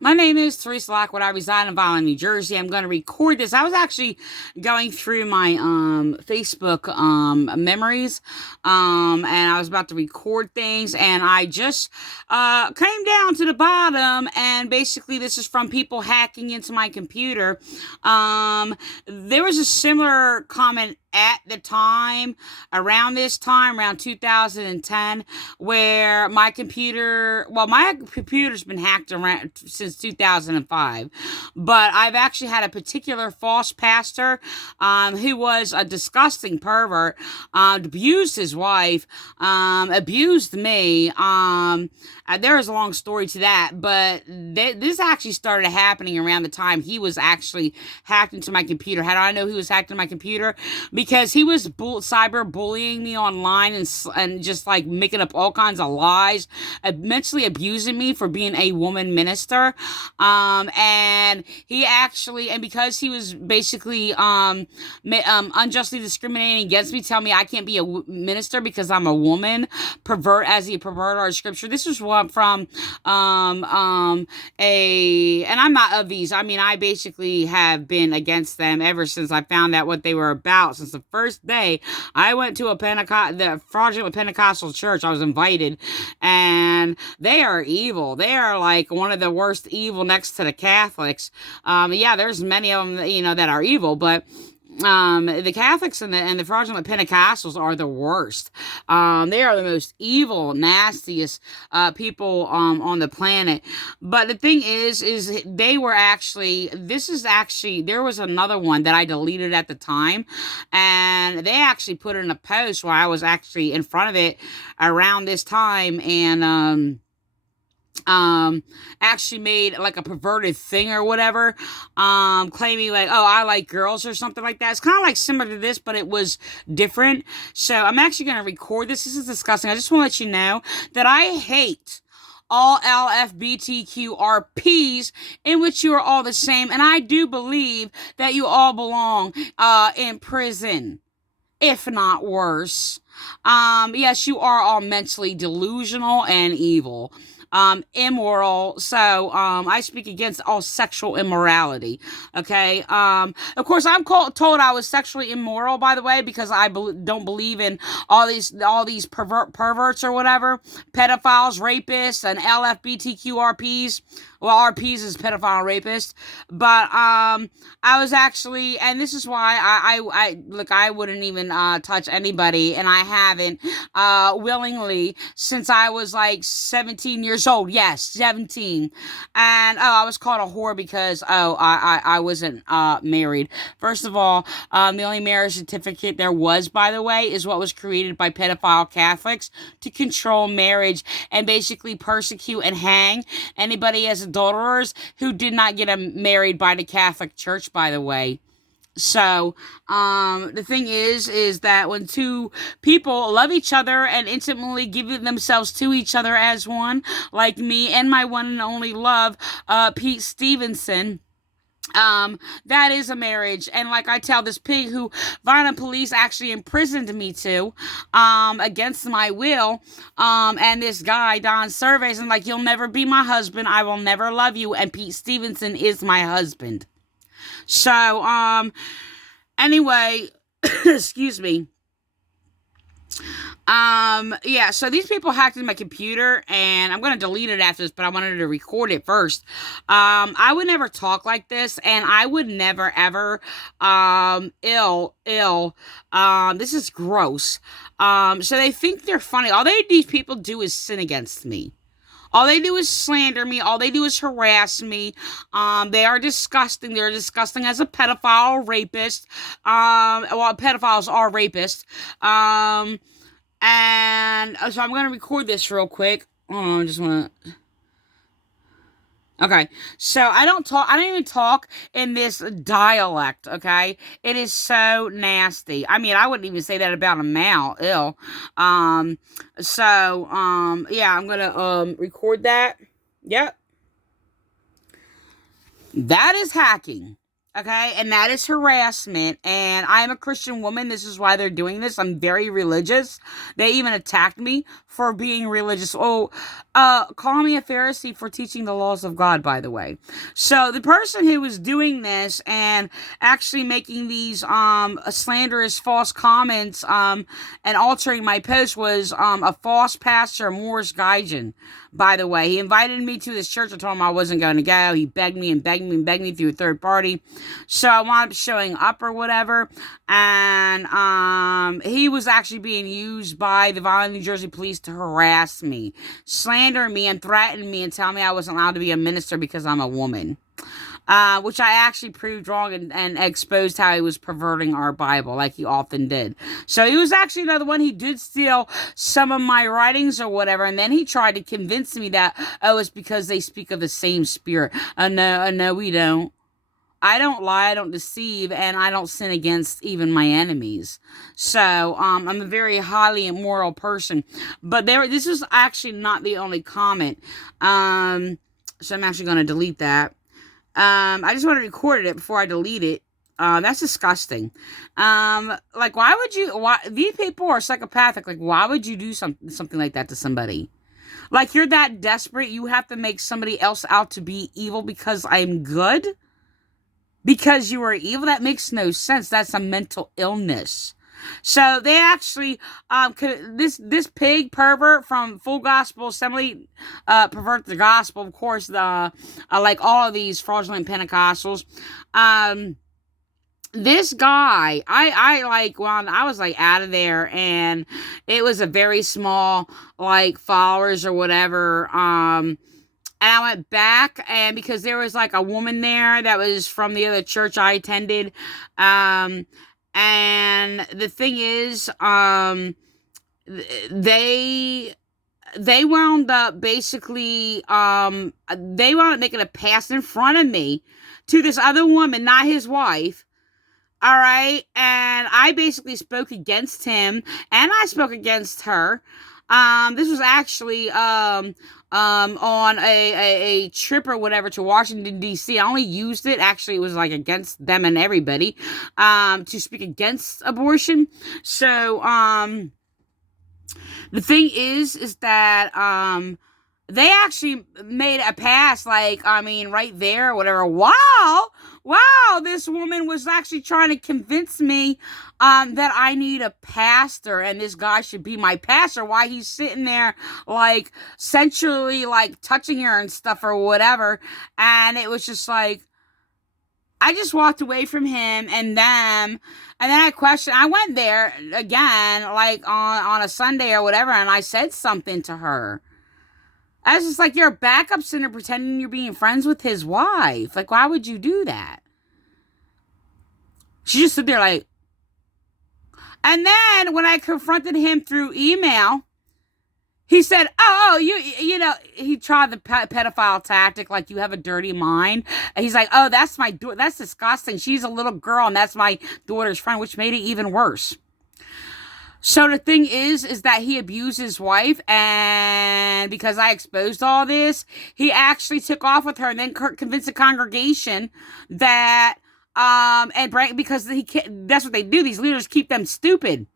My name is Teresa Lockwood. I reside in Vineland, New Jersey. I'm going to record this. I was actually going through my Facebook memories, and I was about to record things, and I just came down to the bottom, and basically this is from people hacking into my computer. There was a similar comment at the time, around this time, around 2010, where my computer's been hacked around since 2005, but I've actually had a particular false pastor, who was a disgusting pervert, abused his wife, abused me. There is a long story to that, but this actually started happening around the time he was actually hacked into my computer. How do I know he was hacked into my computer? Because he was cyber bullying me online, and just like making up all kinds of lies, mentally abusing me for being a woman minister. And he actually, and because he was basically unjustly discriminating against me, tell me I can't be a minister because I'm a woman, as he perverted our scripture. This was one from and I'm not of these. I mean, I basically have been against them ever since I found out what they were about. Since the first day I went to the fraudulent Pentecostal church, I was invited, and they are evil. They are like one of the worst evil next to the Catholics. Yeah, there's many of them, that are evil, but the Catholics and the fraudulent Pentecostals are the worst. They are the most evil, nastiest people on the planet. But the thing is they were actually. There was another one that I deleted at the time, and they actually put in a post where I was actually in front of it around this time, and actually made like a perverted thing or whatever, claiming like, oh, I like girls or something like that. It's kind of like similar to this, but it was different. So I'm actually going to record this. This is disgusting. I just want to let you know that I hate all LFBTQRPs, in which you are all the same, and I do believe that you all belong in prison, if not worse. Yes, you are all mentally delusional and evil, immoral. So, I speak against all sexual immorality. Okay. Of course, I'm told I was sexually immoral, by the way, because I don't believe in all these perverts or whatever, pedophiles, rapists, and LFBTQRPs. Well, RPs is pedophile rapist, but I was actually, and this is why I look, I wouldn't even touch anybody, and I haven't willingly since I was like 17 years old. Yes, 17. And I was called a whore because I wasn't married. First of all, the only marriage certificate there was, by the way, is what was created by pedophile Catholics to control marriage and basically persecute and hang anybody as adulterers who did not get married by the Catholic Church, by the way. So, the thing is that when two people love each other and intimately give themselves to each other as one, like me and my one and only love, Pete Stevenson, that is a marriage. And like I tell this pig who Vineland Police actually imprisoned me to, against my will, and this guy, Don Surveys, and like, you'll never be my husband. I will never love you. And Pete Stevenson is my husband. So, anyway, excuse me. Yeah, so these people hacked into my computer, and I'm going to delete it after this, but I wanted to record it first. I would never talk like this, and I would never, ever, this is gross. So they think they're funny. These people do is sin against me. All they do is slander me. All they do is harass me. They are disgusting. They're disgusting as a pedophile, rapist. Well, pedophiles are rapists. And so I'm going to record this real quick. I just want to. Okay, so I don't even talk in this dialect, okay? It is so nasty. I mean, I wouldn't even say that about a male, ill. Yeah, I'm gonna, record that. Yep. That is hacking. Okay, and that is harassment. And I am a Christian woman. This is why they're doing this. I'm very religious. They even attacked me for being religious. Oh, call me a Pharisee for teaching the laws of God, by the way. So the person who was doing this and actually making these slanderous false comments and altering my post was a false pastor, Morris Guyton. By the way, he invited me to his church. I told him I wasn't going to go. He begged me and begged me and begged me through a third party. So I wound up showing up or whatever. And he was actually being used by the Vineland, New Jersey police to harass me, slander me, and threaten me and tell me I wasn't allowed to be a minister because I'm a woman. Which I actually proved wrong and exposed how he was perverting our Bible, like he often did. So he was actually another one. He did steal some of my writings or whatever, and then he tried to convince me that, oh, it's because they speak of the same spirit. No, we don't. I don't lie, I don't deceive, and I don't sin against even my enemies. So, I'm a very highly immoral person. But this was actually not the only comment. So I'm actually going to delete that. I just want to record it before I delete it. That's disgusting. Like, these people are psychopathic. Like, why would you do something like that to somebody? Like, you're that desperate, you have to make somebody else out to be evil because I'm good? Because you are evil? That makes no sense. That's a mental illness. So they actually, this pig pervert from Full Gospel Assembly, pervert the gospel, of course, like all of these fraudulent Pentecostals, this guy, I was like out of there, and it was a very small, like, followers or whatever, and I went back, and because there was like a woman there that was from the other church I attended, and the thing is, they wound up basically, they wound up making a pass in front of me to this other woman, not his wife. All right. And I basically spoke against him, and I spoke against her. This was actually, on a trip or whatever to Washington, D.C. I only used it. Actually, it was like against them and everybody, to speak against abortion. So, the thing is that, they actually made a pass, like, I mean, right there or whatever. Wow, this woman was actually trying to convince me, that I need a pastor, and this guy should be my pastor. Why he's sitting there, like, sensually, like, touching her and stuff or whatever. And it was just like, I just walked away from him and them. And then I went there again, like, on a Sunday or whatever, and I said something to her. I was just like, you're a backup singer pretending you're being friends with his wife. Like, why would you do that? She just stood there like... And then, when I confronted him through email, he said, you know, he tried the pedophile tactic, like, you have a dirty mind. And he's like, oh, that's disgusting. She's a little girl, and that's my daughter's friend, which made it even worse. So the thing is that he abused his wife, and because I exposed all this, he actually took off with her and then convinced the congregation that, because that's what they do. These leaders keep them stupid,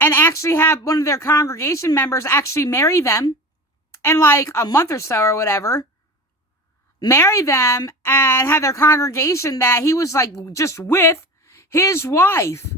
and actually have one of their congregation members actually marry them in like a month or so or whatever, marry them and have their congregation that he was like just with his wife.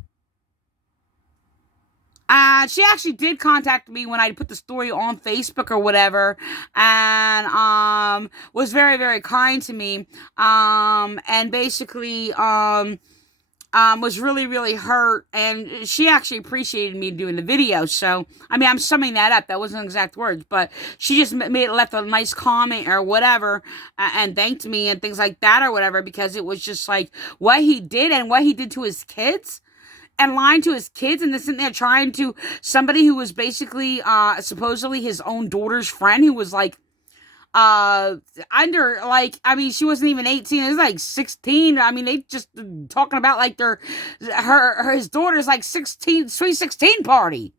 She actually did contact me when I put the story on Facebook or whatever, and was very, very kind to me, and basically was really, really hurt, and she actually appreciated me doing the video. So, I mean, I'm summing that up. That wasn't exact words, but she just left a nice comment or whatever, and thanked me and things like that or whatever, because it was just like what he did and what he did to his kids. And lying to his kids, and sitting there trying to somebody who was basically supposedly his own daughter's friend, who was like under, like, I mean, she wasn't even 18, it was like 16. I mean, they just talking about like his daughter's like 16, sweet 16 party.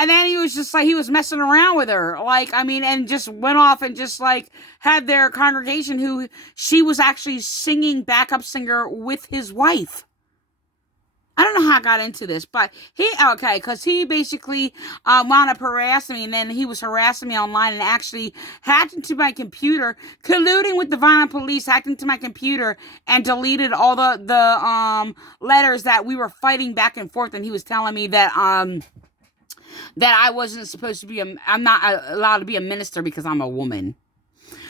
And then he was just like, he was messing around with her. Like, I mean, and just went off and just like had their congregation who she was actually singing backup singer with his wife. I don't know how I got into this, but because he basically wound up harassing me, and then he was harassing me online and actually hacked into my computer, colluding with the Vineland Police, hacked into my computer and deleted all the letters that we were fighting back and forth, and he was telling me that I wasn't supposed to be, I'm not allowed to be a minister because I'm a woman.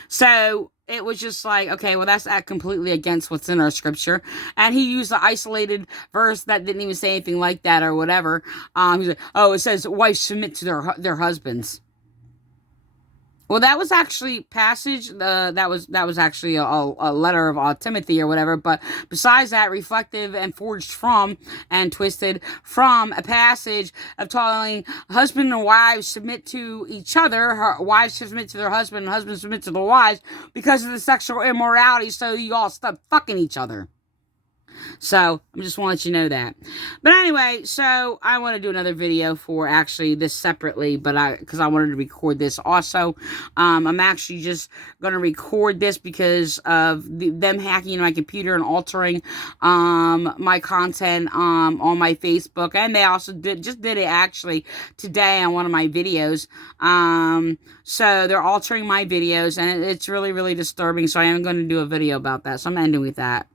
So it was just like, okay, well, that's completely against what's in our scripture. And he used an isolated verse that didn't even say anything like that or whatever. He's like, oh, it says wives submit to their husbands. Well, that was actually passage. That was actually a letter of Timothy or whatever. But besides that, reflective and forged from and twisted from a passage of telling husband and wives submit to each other. Wives submit to their husband, and husbands submit to their wives because of the sexual immorality. So you all stop fucking each other. So, I just want to let you know that. But anyway, so I want to do another video for actually this separately, but because I wanted to record this also. I'm actually just going to record this because of them hacking into my computer and altering my content on my Facebook. And they also did it actually today on one of my videos. So they're altering my videos, and it's really, really disturbing. So I am going to do a video about that. So I'm ending with that.